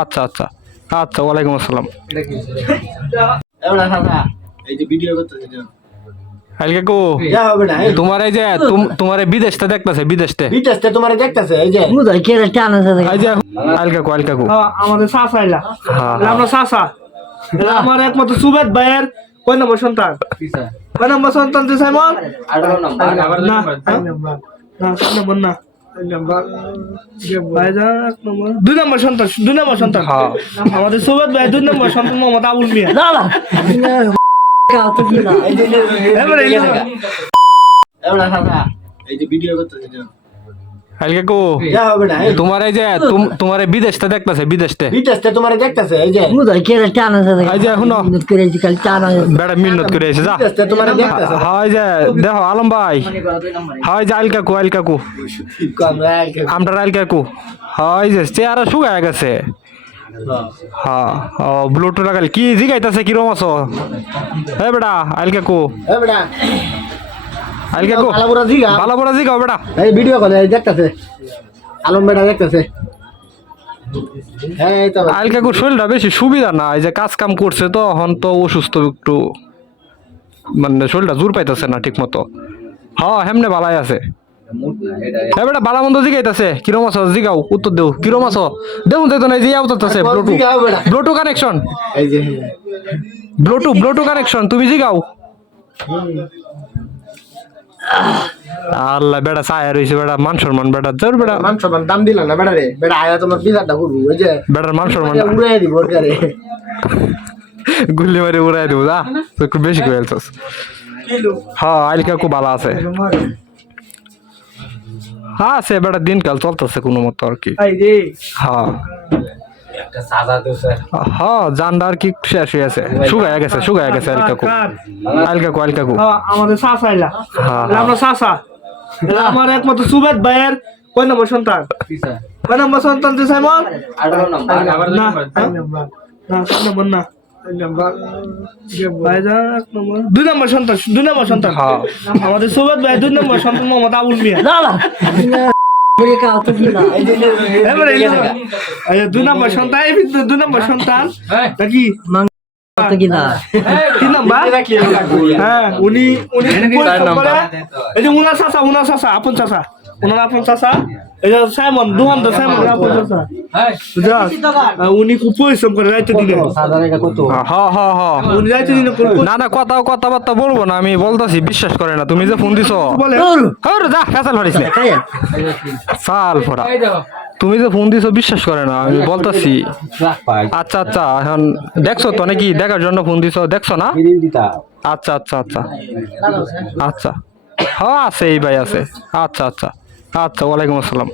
আচ্ছা আচ্ছা। আচ্ছা ওয়ালাইকুম আসসালাম। তোমার এই যে তোমার বিদেশটা দেখতেছে বিদেশতে? বিদেশতে তোমার দেখতেছে এই যে। বুঝাই কে টান আছে এই যে আইল কাকু আইল কাকু আমাদের চাচা এলা। আমরা চাচা আমার একমাত্র সুবেদ ভাইয়ের কয় নম্বর সন্তান? কয় নম্বর সন্তান যে সাইমন? না হ্যাঁ? না নম্বর না। দুই নম্বর সন্তান দুই নম্বর সন্তান। হ্যাঁ। আমাদের সুবেদ ভাই দুই নম্বর সন্তান মোহাম্মদ আবুল মিয়া। এবারে এই যে- এই যে ভিডিও করতেছে কাকু যা হবে না এই তোমার এই যে তুম- তোমার এই বিদেশটা দেখতেছে বিদেশতে বিদেশতে তোমার দেখতেছে এই যে বুঝাই কে টান আছে এই যে শুনো করে কাল টান আছে বেড়া মিন্নত করে এসে যা বিদেশতে তোমার দেখতেছে হয় যে দেখো আলম ভাই হয় যে আইল কাকু আইল কাকু আমরা আমরা আইল কাকু হয় যে চেহারা শুকায় গেছে হ্যাঁ ও ব্লুটুথ লাগাল কি জিগাইতাছে কিরম আছো এ বেটা আইল কাকু আলাপুরা জিগা। ভালো বড় জিগাও বেটা। এই ভিডিও করে দেখতেছে। আলম বেটা দেখতেছে। হ্যাঁ এই তো। আইল কাকুর শরীরটা বেশি সুবিধা না এই যে কাজ কাম করছে তো এখন তো অসুস্থ একটু। মানে শরীরটা জোর পাইতেছে না ঠিক মতো হ্যাঁ হেমনে বালাই আছে। হ্যাঁ বেটা বালা মন্দ জিগাইতেছে কিরম আছো? জিগাও উত্তর দেও। কিরম আছো? দেও দেও না যে উত্তরতেছে বেটা। Bluetooth connection bluetooth bluetooth connection তুমি জিগাও। আল্লাহ বেটা ছায়া রয়েছে বেটা মান সম্মান বেটা জোর বেটা। মান সম্মান দাম দিলা না বেটা রে। বেটা আয়া তোমার বিচারটা করব ওই যে বেটার মান সম্মান। উড়াই দিব গাড়ি গুল্লি মারি উড়াই দেবো যা। তুই একটু বেশি করে ফেলছস হ্যাঁ আইল কাকু ভালো আছে। হ্যাঁ আছে বেটা দিনকাল চলতেছে কোনো মতো আর কি। হ্যাঁ। হ্যাঁ আর কি শেষ হয়ে আছে শুকায় গেছে শুকায় গেছে কাকু। আইল হ্যাঁ, আমাদের এলা হ্যাঁ, আমরা এলা আমার একমাত্র সুবেদ ভাইয়ের কয় নম্বর সন্তান? কয় নম্বর সন্তান যে সাইমন? না হ্যাঁ? না নম্বর না। ভাইজান এক নম্বর। দুই নম্বর সন্তান দুই নম্বর সন্তান। হ্যাঁ। আমাদের সুবেদ ভাই দুই নম্বর সন্তান মোহাম্মদ আবুল মিয়া। দুই নম্বর সন্তান দুই নম্বর সন্তান। নাকি কিনা তিন নম্বর? হ্যাঁ উনি উনি এই যে উনার চাচা উনার চাচা আপন চাষা উনার আপন চাচা। এই সাইমন দুহান তো সাইমন আপন চাচা বুঝা উনি খুব পরিশ্রম করে রাইতে দিনে হ্যাঁ হ্যাঁ হ্যাঁ উনি রাইতে না না কথা কথাবার্তা বলব না আমি বলতাছি বিশ্বাস করে না। তুমি যে ফোন দিছো। যা কাঁচাল ফারিস না। সাল ফোড়া। তুমি যে ফোন দিছো বিশ্বাস করে না আমি বলতাছি। আচ্ছা আচ্ছা এখন দেখছ তো নাকি দেখার জন্য ফোন দিছো দেখছ না? আচ্ছা আচ্ছা আচ্ছা। আচ্ছা। হ্যাঁ আছে এই ভাই আছে। আচ্ছা আচ্ছা। আচ্ছা ওয়ালাইকুম আসসালাম।